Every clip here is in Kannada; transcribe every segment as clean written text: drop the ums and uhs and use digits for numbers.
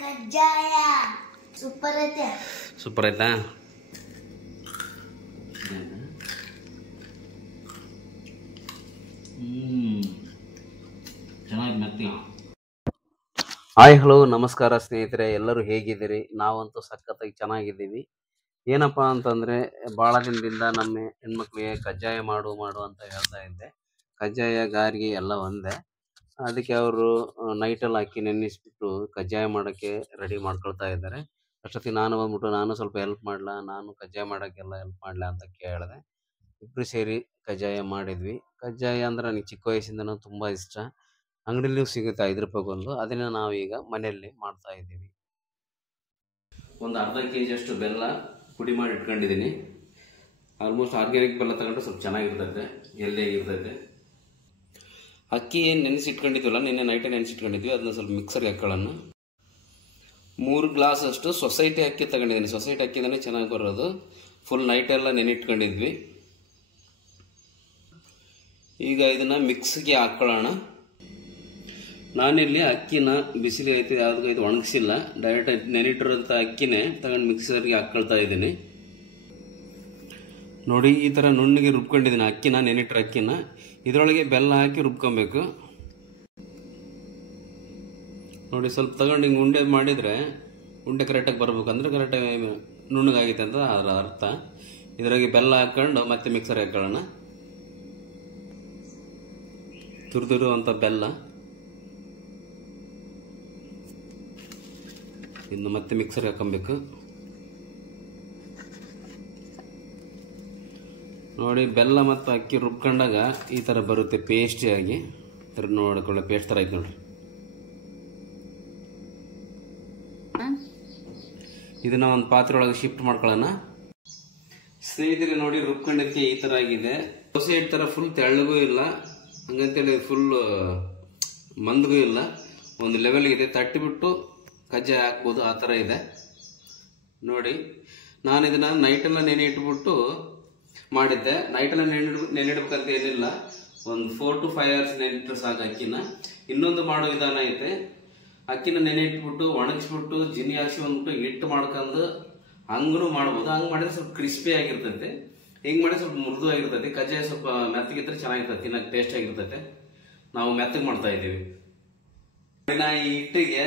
ಕಜ್ಜಾಯ ಸೂಪರ್ ಐತೆ. ಸೂಪರ್ ಆಯ್ತಾ? ಚೆನ್ನಾಗಿ ಮೆತ್ತಿ. ಹಾಯ್ ಹಲೋ ನಮಸ್ಕಾರ ಸ್ನೇಹಿತರೆ, ಎಲ್ಲರೂ ಹೇಗಿದ್ದೀರಿ? ನಾವಂತೂ ಸಖತ್ತಾಗಿ ಚೆನ್ನಾಗಿದ್ದೀವಿ. ಏನಪ್ಪ ಅಂತಂದರೆ, ಭಾಳ ದಿನದಿಂದ ನಮ್ಮ ಹೆಣ್ಮಕ್ಳಿಗೆ ಕಜ್ಜಾಯ ಮಾಡು ಅಂತ ಹೇಳ್ತಾ ಇದ್ದೆ. ಕಜ್ಜಾಯ ಗಾರಿಗೆ ಎಲ್ಲ ಒಂದೇ. ಅದಕ್ಕೆ ಅವರು ನೈಟಲ್ಲಿ ಅಕ್ಕಿ ನೆನೆಸ್ಬಿಟ್ಟು ಕಜ್ಜಾಯ ಮಾಡೋಕ್ಕೆ ರೆಡಿ ಮಾಡ್ಕೊಳ್ತಾ ಇದ್ದಾರೆ. ಅಷ್ಟೊತ್ತಿಗೆ ನಾನು ಬಂದ್ಬಿಟ್ಟು ನಾನು ಸ್ವಲ್ಪ ಹೆಲ್ಪ್ ಮಾಡಲಾ, ನಾನು ಕಜ್ಜಾಯ ಮಾಡೋಕ್ಕೆಲ್ಲ ಹೆಲ್ಪ್ ಮಾಡಲಾ ಅಂತ ಕೇಳಿದೆ. ಇಬ್ಬರು ಸೇರಿ ಕಜ್ಜಾಯ ಮಾಡಿದ್ವಿ. ಕಜ್ಜಾಯ ಅಂದರೆ ನನಗೆ ಚಿಕ್ಕ ವಯಸ್ಸಿಂದನೂ ತುಂಬ ಇಷ್ಟ. ಅಂಗಡಿಯಲ್ಲೂ ಸಿಗುತ್ತೆ 5 ರೂಪಾಯಿಗೊಂದು. ಅದನ್ನು ನಾವೀಗ ಮನೆಯಲ್ಲಿ ಮಾಡ್ತಾ ಇದ್ದೀವಿ. ಒಂದು ಅರ್ಧ kg ಅಷ್ಟು ಬೆಲ್ಲ ಪುಡಿ ಮಾಡಿ ಇಟ್ಕೊಂಡಿದ್ದೀನಿ. ಆಲ್ಮೋಸ್ಟ್ ಆರ್ಗ್ಯಾನಿಕ್ ಬೆಲ್ಲ ತಗೊಂಡ್ರೆ ಸ್ವಲ್ಪ ಚೆನ್ನಾಗಿರ್ತೈತೆ, ಹೆಲ್ದಿಯಾಗಿರ್ತೈತೆ. ಅಕ್ಕಿ ಏನು ನೆನೆಸಿಟ್ಕೊಂಡಿದ್ವಲ್ಲ, ನಿನ್ನೆ ನೈಟೇ ನೆನೆಸಿಟ್ಕೊಂಡಿದ್ವಿ, ಅದನ್ನ ಸ್ವಲ್ಪ ಮಿಕ್ಸರ್ಗೆ ಹಾಕೊಳ್ಳೋಣ. 3 ಗ್ಲಾಸ್ ಅಷ್ಟು ಸೊಸೈಟಿ ಅಕ್ಕಿ ತಗೊಂಡಿದ್ದೀನಿ. ಸೊಸೈಟಿ ಅಕ್ಕಿನೇ ಚೆನ್ನಾಗಿ ಬರೋದು. ಫುಲ್ ನೈಟೆಲ್ಲ ನೆನೆಟ್ಕೊಂಡಿದ್ವಿ. ಈಗ ಇದನ್ನು ಮಿಕ್ಸ್ಗೆ ಹಾಕ್ಕೊಳ್ಳೋಣ. ನಾನಿಲ್ಲಿ ಅಕ್ಕಿನ ಬಿಸಿಲು ಐತೆ ಯಾವುದಕ್ಕೂ ಇದು ಒಣಗಿಸಿಲ್ಲ, ಡೈರೆಕ್ಟ್ ನೆನಿಟ್ಟಿರೋಂಥ ಅಕ್ಕಿನೇ ತಗೊಂಡು ಮಿಕ್ಸರ್ಗೆ ಹಾಕ್ಕೊಳ್ತಾ ಇದ್ದೀನಿ. ನೋಡಿ, ಈ ಥರ ನುಣ್ಣಗೆ ರುಬ್ಕೊಂಡಿದ್ದೀನಿ ಅಕ್ಕಿನ, ನೆನಿಟ್ರ ಅಕ್ಕಿನ. ಇದರೊಳಗೆ ಬೆಲ್ಲ ಹಾಕಿ ರುಬ್ಕೊಬೇಕು. ನೋಡಿ, ಸ್ವಲ್ಪ ತಗೊಂಡು ಹಿಂಗೆ ಉಂಡೆ ಮಾಡಿದರೆ ಉಂಡೆ ಕರೆಕ್ಟಾಗಿ ಬರಬೇಕು. ಅಂದರೆ ಕರೆಕ್ಟಾಗಿ ನುಣ್ಣಗಾಗೈತೆ ಅಂತ ಅದರ ಅರ್ಥ. ಇದರಾಗೆ ಬೆಲ್ಲ ಹಾಕ್ಕೊಂಡು ಮತ್ತೆ ಮಿಕ್ಸರ್ ಹಾಕೊಳ್ಳೋಣ. ತುರಿದಿರುವಂಥ ಬೆಲ್ಲ ಇನ್ನು ಮತ್ತೆ ಮಿಕ್ಸರ್ ಹಾಕೊಬೇಕು. ನೋಡಿ, ಬೆಲ್ಲ ಮತ್ತು ಅಕ್ಕಿ ರುಬ್ಕೊಂಡಾಗ ಈ ಥರ ಬರುತ್ತೆ ಪೇಸ್ಟಿಯಾಗಿ. ಥರ ನೋಡ್ಕೊಳ್ಳಿ, ಪೇಸ್ಟ್ ಥರ ಆಯ್ತು ನೋಡ್ರಿ. ಇದನ್ನ ಒಂದು ಪಾತ್ರೆ ಒಳಗೆ ಶಿಫ್ಟ್ ಮಾಡ್ಕೊಳ್ಳೋಣ. ಸ್ನೇಹಿತರೆ ನೋಡಿ, ರುಬ್ಕೊಂಡಕ್ಕೆ ಈ ಥರ ಆಗಿದೆ. ದೋಸೆ ಹಿಟ್ಟು ಥರ ಫುಲ್ ತೆಳ್ಳಗೂ ಇಲ್ಲ, ಹಂಗಂತೇಳಿ ಫುಲ್ ಮಂದಗೂ ಇಲ್ಲ, ಒಂದು ಲೆವೆಲ್ಗಿದೆ. ತಟ್ಟಿಬಿಟ್ಟು ಕಜ್ಜಾಯ ಹಾಕ್ಬೋದು, ಆ ಥರ ಇದೆ ನೋಡಿ. ನಾನು ಇದನ್ನು ನೈಟೆಲ್ಲ ನೆನೆ ಇಟ್ಬಿಟ್ಟು ಮಾಡಿದ್ದೆ. ನೈಟೆಲ್ಲ ನೆನೆಡ್ಬೇಕಂತ ಏನಿಲ್ಲ, ಒಂದು 4 to 5 hours ನೆನೆಟ್ರೆ ಸಾಕು ಅಕ್ಕಿನ. ಇನ್ನೊಂದು ಮಾಡೋ ವಿಧಾನ ಐತೆ. ಅಕ್ಕಿನ ನೆನೆ ಇಟ್ಬಿಟ್ಟು ಒಣಗಿಸ್ಬಿಟ್ಟು ಜಿನಿ ಹಾಕ್ಸಿ ಬಂದ್ಬಿಟ್ಟು ಹಿಟ್ಟು ಮಾಡ್ಕೊಂಡು ಹಂಗೂ ಮಾಡ್ಬೋದು. ಹಂಗೆ ಮಾಡಿದ್ರೆ ಸ್ವಲ್ಪ ಕ್ರಿಸ್ಪಿ ಆಗಿರ್ತೈತೆ. ಹಿಂಗೆ ಮಾಡಿದ್ರೆ ಸ್ವಲ್ಪ ಮೃದು ಆಗಿರ್ತೈತೆ. ಕಜ್ಜಾಯ ಸ್ವಲ್ಪ ಮೆತ್ತಗಿದ್ರೆ ಚೆನ್ನಾಗಿರ್ತೈತೆ, ತಿನ್ನಕ್ಕೆ ಟೇಸ್ಟ್ ಆಗಿರ್ತೈತೆ. ನಾವು ಮೆತ್ತಗೆ ಮಾಡ್ತಾ ಇದ್ದೀವಿ. ನಾ ಈ ಹಿಟ್ಟಿಗೆ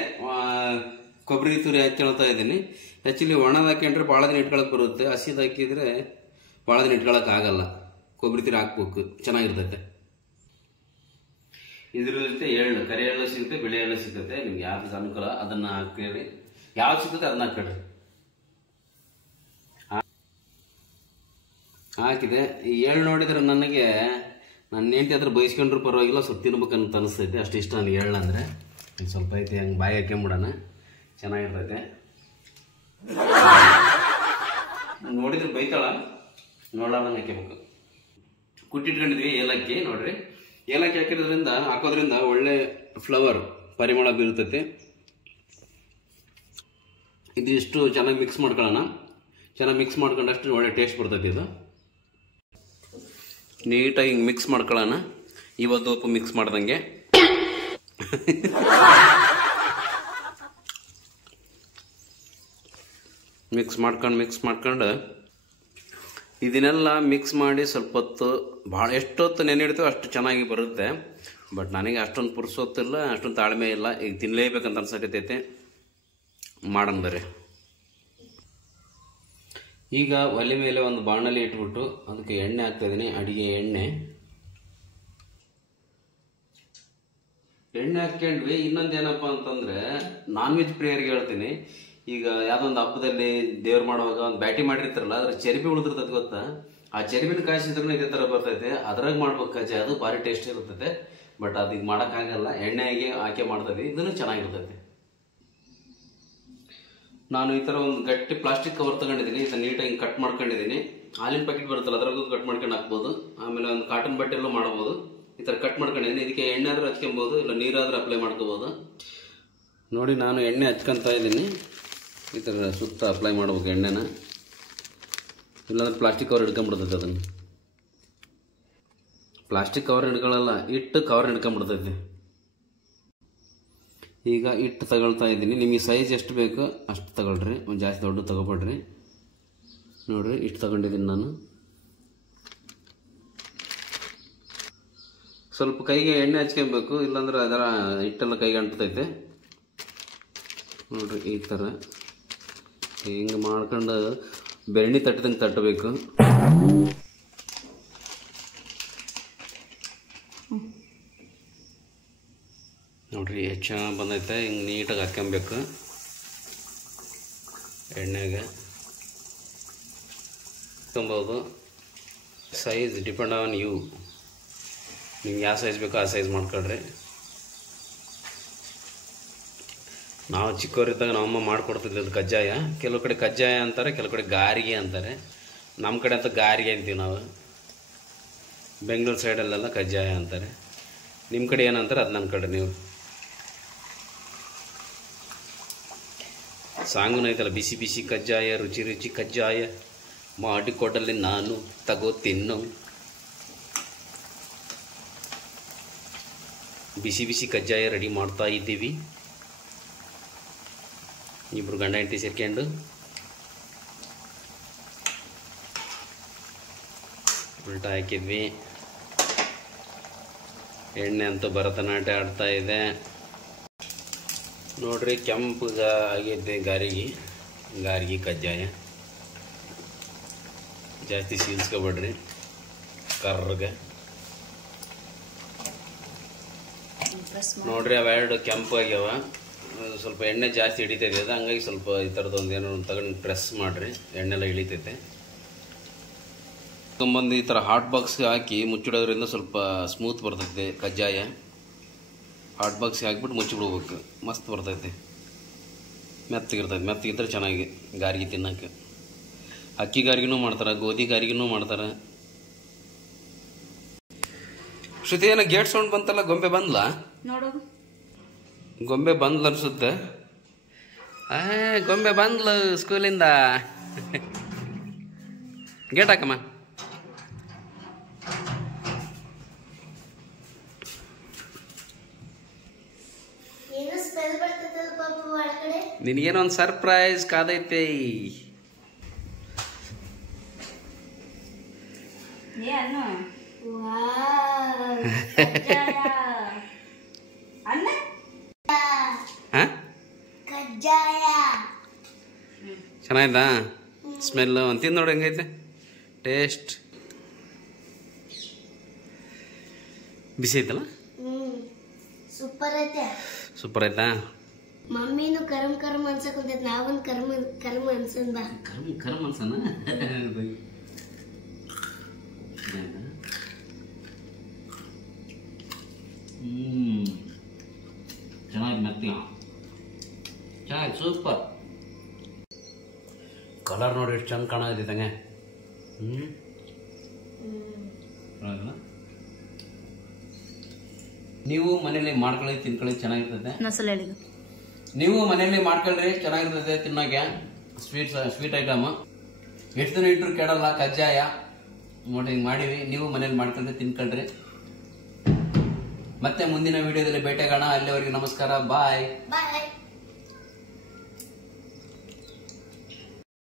ಕೊಬ್ಬರಿ ತುರಿ ಹಾಕ್ಕೊಳ್ತಾ ಇದ್ದೀನಿ. ಆ್ಯಕ್ಚುಲಿ ಒಣದ ಹಾಕೊಂಡ್ರೆ ಭಾಳ ದಿನ ಇಟ್ಕೊಳಕ್ಕೆ ಬರುತ್ತೆ. ಹಸಿದು ಹಾಕಿದ್ರೆ ಭಾಳ ದಿನ ಇಟ್ಕೊಳಕ್ಕೆ ಆಗಲ್ಲ. ಕೊಬ್ಬರಿ ತುರಿ ಹಾಕ್ಬೇಕು, ಚೆನ್ನಾಗಿರ್ತೈತೆ. ಇದ್ರ ಜೊತೆ ಎಳ್ಳು, ಕರಿ ಎಳ್ಳು ಸಿಗುತ್ತೆ, ಬಿಳಿ ಎಳ್ಳು ಸಿಗುತ್ತೆ. ನಿಮ್ಗೆ ಯಾವ್ದು ಅನುಕೂಲ ಅದನ್ನು ಹಾಕ್ತೀರಿ. ಯಾವ್ದು ಸಿಗುತ್ತೆ ಅದನ್ನ ಹಾಕ್ಕೊಳ್ರಿ. ಹಾಕಿದೆ. ಈ ಎಳ್ಳು ನೋಡಿದ್ರೆ ನನಗೆ ನನ್ನ ಹೆಂಡತಿ ಹತ್ರ ಬಯಸ್ಕೊಂಡ್ರು ಪರವಾಗಿಲ್ಲ, ಸ್ವಲ್ಪ ತಿನ್ಬೇಕಂತ ಅನಿಸ್ತೈತೆ. ಅಷ್ಟು ಇಷ್ಟ ನನಗೆ ಎಳ್ಳು ಅಂದರೆ. ಸ್ವಲ್ಪ ಐತೆ, ಹಂಗೆ ಬಾಯಿ ಹಾಕ್ಕೊಂಬಿಡೋಣ, ಚೆನ್ನಾಗಿರ್ತೈತೆ. ನೋಡಿದ್ರೆ ಬೈತಾಳ, ನೋಡೋಣ ಹಾಕ್ಯಬೇಕು. ಕುಟ್ಟಿಟ್ಕೊಂಡಿದ್ವಿ ಏಲಕ್ಕಿ. ನೋಡ್ರಿ, ಏಲಕ್ಕಿ ಹಾಕೋದ್ರಿಂದ ಒಳ್ಳೆ ಫ್ಲವರ್ ಪರಿಮಳ ಬೀರ್ತೈತೆ. ಇದು ಇಷ್ಟು ಚೆನ್ನಾಗಿ ಮಿಕ್ಸ್ ಮಾಡ್ಕೊಳ್ಳೋಣ. ಚೆನ್ನಾಗಿ ಮಿಕ್ಸ್ ಮಾಡ್ಕೊಂಡಷ್ಟು ಒಳ್ಳೆ ಟೇಸ್ಟ್ ಬರ್ತೈತಿ. ಇದು ನೀಟಾಗಿ ಹಿಂಗೆ ಮಿಕ್ಸ್ ಮಾಡ್ಕೊಳ್ಳೋಣ. ಇವತ್ತು ಉಪ್ಪು ಮಿಕ್ಸ್ ಮಾಡ್ದಂಗೆ ಮಿಕ್ಸ್ ಮಾಡ್ಕೊಂಡು ಇದನ್ನೆಲ್ಲ ಮಿಕ್ಸ್ ಮಾಡಿ ಸ್ವಲ್ಪ ಹೊತ್ತು, ಭಾಳ ಎಷ್ಟೊತ್ತು ನೆನೆಡ್ತೀವೋ ಅಷ್ಟು ಚೆನ್ನಾಗಿ ಬರುತ್ತೆ. ಬಟ್ ನನಗೆ ಅಷ್ಟೊಂದು ಪುರ್ಸೊತ್ತಿಲ್ಲ, ಅಷ್ಟೊಂದು ತಾಳ್ಮೆ ಇಲ್ಲ. ಈಗ ತಿನ್ನಲೇಬೇಕಂತ ಅನ್ಸಕತ್ತೈತೆ. ಮಾಡೋಣ ಬರ್ರಿ. ಈಗ ಒಲೆ ಮೇಲೆ ಒಂದು ಬಾಣಲೆ ಇಟ್ಬಿಟ್ಟು ಅದಕ್ಕೆ ಎಣ್ಣೆ ಹಾಕ್ತಾಯಿದ್ದೀನಿ, ಅಡಿಗೆ ಎಣ್ಣೆ ಹಾಕ್ಕೊಂಡ್ವಿ. ಇನ್ನೊಂದೇನಪ್ಪ ಅಂತಂದರೆ, ನಾನ್ ವೆಜ್ ಪ್ರಿಯರಿಗೆ ಹೇಳ್ತೀನಿ. ಈಗ ಯಾವುದೊಂದು ಹಬ್ಬದಲ್ಲಿ ದೇವ್ರು ಮಾಡುವಾಗ ಒಂದು ಬ್ಯಾಟಿ ಮಾಡಿರ್ತಾರಲ್ಲ, ಅದ್ರ ಚರ್ಬಿ ಉಳಿದಿರ್ತೈತೆ ಗೊತ್ತಾ? ಆ ಚರ್ಬಿನ ಕಾಯಿಸಿದ್ರೂ ಇದೇ ಥರ ಬರ್ತೈತೆ. ಅದ್ರಾಗ ಮಾಡ್ಬೇಕು ಕಜ್ಜಾಯ, ಅದು ಭಾರಿ ಟೇಸ್ಟ್ ಇರ್ತೈತೆ. ಬಟ್ ಅದು ಈಗ ಮಾಡೋಕ್ಕಾಗಲ್ಲ, ಎಣ್ಣೆಗೆ ಹಾಕಿ ಮಾಡ್ತೈತಿ. ಇದನ್ನು ಚೆನ್ನಾಗಿರ್ತೈತೆ. ನಾನು ಈ ಥರ ಒಂದು ಗಟ್ಟಿ ಪ್ಲಾಸ್ಟಿಕ್ ಕವರ್ ತಗೊಂಡಿದ್ದೀನಿ. ಇದನ್ನ ನೀಟಾಗಿ ಕಟ್ ಮಾಡ್ಕೊಂಡಿದ್ದೀನಿ. ಹಾಲಿನ ಪ್ಯಾಕೆಟ್ ಬರುತ್ತಲ್ಲ, ಅದ್ರಾಗೂ ಕಟ್ ಮಾಡ್ಕೊಂಡು ಹಾಕ್ಬೋದು. ಆಮೇಲೆ ಒಂದು ಕಾಟನ್ ಬಟ್ಟೆಲ್ಲೂ ಮಾಡ್ಬೋದು. ಈ ಥರ ಕಟ್ ಮಾಡ್ಕೊಂಡಿದ್ದೀನಿ. ಇದಕ್ಕೆ ಎಣ್ಣೆ ಆದರೂ ಹಚ್ಕೊಬೋದು, ಇಲ್ಲ ನೀರಾದರೂ ಅಪ್ಲೈ ಮಾಡ್ಕೋಬೋದು. ನೋಡಿ, ನಾನು ಎಣ್ಣೆ ಹಚ್ಕೊತಾ ಇದ್ದೀನಿ. ಈ ಥರ ಸುತ್ತ ಅಪ್ಲೈ ಮಾಡ್ಬೇಕು ಎಣ್ಣೆನ, ಇಲ್ಲಾಂದ್ರೆ ಪ್ಲಾಸ್ಟಿಕ್ ಕವರ್ ಹಿಡ್ಕೊಂಬಿಡ್ತೈತೆ. ಅದನ್ನು ಪ್ಲಾಸ್ಟಿಕ್ ಕವರ್ ಹಿಡ್ಕೊಳ್ಳಲ್ಲ, ಇಟ್ಟು ಕವರ್ ಹಿಡ್ಕೊಂಬಿಡ್ತೈತಿ. ಈಗ ಹಿಟ್ಟು ತಗೊಳ್ತಾ ಇದ್ದೀನಿ. ನಿಮಗೆ ಸೈಜ್ ಎಷ್ಟು ಬೇಕು ಅಷ್ಟು ತಗೊಳ್ರಿ, ಒಂದು ಜಾಸ್ತಿ ದೊಡ್ಡ ತಗೋಬೇಡ್ರಿ. ನೋಡಿರಿ ಹಿಟ್ಟು ತಗೊಂಡಿದ್ದೀನಿ ನಾನು. ಸ್ವಲ್ಪ ಕೈಗೆ ಎಣ್ಣೆ ಹಚ್ಕೊಬೇಕು, ಇಲ್ಲಾಂದ್ರೆ ಅದರ ಹಿಟ್ಟೆಲ್ಲ ಕೈಗೆ ಅಂಟ್ತೈತೆ. ನೋಡಿರಿ ಈ ಥರ ಹಿಂಗೆ ಮಾಡ್ಕೊಂಡು ಬೆರಣಿ ತಟ್ಟದಂಗೆ ತಟ್ಟಬೇಕು. ನೋಡ್ರಿ ಎಷ್ಟು ಚೆನ್ನಾಗಿ ಬಂದೈತೆ. ಹಿಂಗೆ ನೀಟಾಗಿ ಹಾಕ್ಕೊಬೇಕು ಎಣ್ಣೆಗೆ. ಹಾಕ್ಕೊಬೋದು. ಸೈಜ್ ಡಿಪೆಂಡ್ ಆನ್ ಯು, ನಿಮ್ಗೆ ಯಾವ ಸೈಜ್ ಬೇಕೋ ಆ ಸೈಜ್ ಮಾಡ್ಕೊಳ್ರಿ. ನಾವು ಚಿಕ್ಕವರಿದ್ದಾಗ ನಮ್ಮಮ್ಮ ಮಾಡಿಕೊಡ್ತಿದ್ವಿ ಅದು ಕಜ್ಜಾಯ. ಕೆಲವು ಕಡೆ ಕಜ್ಜಾಯ ಅಂತಾರೆ, ಕೆಲವು ಕಡೆ ಗಾರಿಗೆ ಅಂತಾರೆ. ನಮ್ಮ ಕಡೆ ಅಂತ ಗಾರಿಗೆ ಅಂತೀವಿ ನಾವು. ಬೆಂಗಳೂರು ಸೈಡಲ್ಲೆಲ್ಲ ಕಜ್ಜಾಯ ಅಂತಾರೆ. ನಿಮ್ಮ ಕಡೆ ಏನಂತಾರೆ ಅದು ನನ್ನ ಕಡೆ. ನೀವು ಸಾಂಗುನ ಐತಲ್ಲ, ಬಿಸಿ ಬಿಸಿ ಕಜ್ಜಾಯ ರುಚಿ ರುಚಿ ಕಜ್ಜಾಯ ಮಾಡಿಕೊಡಲಿ ನಾನು ತಗೋ ತಿನ್ನು. ಬಿಸಿ ಬಿಸಿ ಕಜ್ಜಾಯ ರೆಡಿ ಮಾಡ್ತಾ ಇದ್ದೀವಿ. ಇಬ್ಬರು ಗಂಡ ಹೆಂಡತಿ ಸೇರ್ಕೊಂಡು ಉಲ್ಟಾ ಹಾಕಿದ್ವಿ. ಎಣ್ಣೆ ಅಂತೂ ಭರತನಾಟ್ಯ ಆಡ್ತಾ ಇದೆ. ನೋಡ್ರಿ ಕೆಂಪುಗ ಆಗೈತೆ ಗಾರಿಗೆ ಕಜ್ಜಾಯ. ಜಾಸ್ತಿ ಸೀಲ್ಸ್ಕೊಬೇಡ್ರಿ ಕರ್ರಗೆ. ನೋಡ್ರಿ ಅವೆರಡು ಕೆಂಪು ಆಗ್ಯಾವ. ಸ್ವಲ್ಪ ಎಣ್ಣೆ ಜಾಸ್ತಿ ಹಿಡಿತೈತೆ ಅದು, ಹಂಗಾಗಿ ಸ್ವಲ್ಪ ಈ ಥರದೊಂದು ಏನೋ ತಗೊಂಡು ಪ್ರೆಸ್ ಮಾಡಿರಿ, ಎಣ್ಣೆಲ್ಲ ಇಳಿತೈತೆ. ತೊಂಬಂದು ಈ ಥರ ಹಾಟ್ ಬಾಕ್ಸ್ಗೆ ಹಾಕಿ ಮುಚ್ಚಿಡೋದ್ರಿಂದ ಸ್ವಲ್ಪ ಸ್ಮೂತ್ ಬರ್ತೈತೆ ಕಜ್ಜಾಯ. ಹಾಟ್ ಬಾಕ್ಸ್ಗೆ ಹಾಕ್ಬಿಟ್ಟು ಮುಚ್ಚಿಬಿಡ್ಬೇಕು, ಮಸ್ತ್ ಬರ್ತೈತೆ. ಮೆತ್ತಗಿರ್ತೈತೆ, ಮೆತ್ತಗಿದ್ರೆ ಚೆನ್ನಾಗಿ ಗಾರಿಗೆ ತಿನ್ನೋಕ್ಕೆ. ಅಕ್ಕಿ ಗಾರಿಗೂ ಮಾಡ್ತಾರೆ, ಗೋಧಿ ಗಾರಿಗೂ ಮಾಡ್ತಾರೆ. ಶ್ರುತಿ ಏನೋ ಗೇಟ್ ಸೌಂಡ್ ಬಂತಲ್ಲ, ಗೊಂಬೆ ಬಂದ್ಲ ನೋಡೋದು. ಗೊಂಬೆ ಬಂದ್ಲ ಅನ್ಸುತ್ತೆ. ಗೊಂಬೆ ಬಂದ್ಲು ಸ್ಕೂಲಿಂದ. ಗೇಟ್ ಹಾಕಮ್ಮ. ನಿನಗೇನೋ ಒಂದು ಸರ್ಪ್ರೈಸ್ ಕಾದೈತೆ. ಚೆನ್ನಾಯ್ತಾ ಸ್ಮೆಲ್? ಒಂದು ತಿಂದು ನೋಡಿ ಹೆಂಗೈತೆ ಟೇಸ್ಟ್. ಬಿಸಿ ಐತಲ್ಲ? ಸೂಪರ್ ಐತೆ. ಸೂಪರ್ ಆಯ್ತಾ? ಮಮ್ಮಿನೂ ಕರ್ಮ್ ಕರ್ಮ್ ಅನ್ಸಕ್ ಕುಂತೈತೆ, ನಾವೊಂದು ಕರ್ಮ್ ಕರ್ಮ್ ಅನ್ಸನ್ ಬಾ. ಕರ್ಮ್ ಕರ್ಮ್ ಅನ್ಸನ. ಚೆನ್ನಾಗಿ ಮೆತ್ತಿ, ಚೆನ್ನಾಗಿ ಸೂಪರ್. ಕಲರ್ ನೋಡಿ ಎಷ್ಟು ಚಂದ ಕಾಣಕತ್ತೈತಂಗೆ. ನೀವು ಮನೇಲಿ ಮಾಡ್ಕೊಳ್ಳಿ, ತಿನ್ಕೊಳ್ಳಿ, ಚೆನ್ನಾಗಿರ್ತದೆ. ನೀವು ಮನೆಯಲ್ಲಿ ಮಾಡ್ಕೊಳ್ರಿ, ಚೆನ್ನಾಗಿರ್ತದೆ ತಿನ್ನೋಕೆ. ಸ್ವೀಟ್ ಐಟಮ್ ಎಷ್ಟು ದಿನ ಇಟ್ಟರು ಕೆಡಲ್ಲ ಕಜ್ಜಾಯ. ನೋಡಿ ಹಿಂಗೆ ಮಾಡಿವಿ, ನೀವು ಮನೇಲಿ ಮಾಡ್ಕೊಂಡ್ರೆ ತಿನ್ಕೊಳ್ರಿ. ಮತ್ತೆ ಮುಂದಿನ ವಿಡಿಯೋದಲ್ಲಿ ಭೇಟಿಯಾಗೋಣ. ಅಲ್ಲಿವರೆಗೆ ನಮಸ್ಕಾರ, ಬಾಯ್.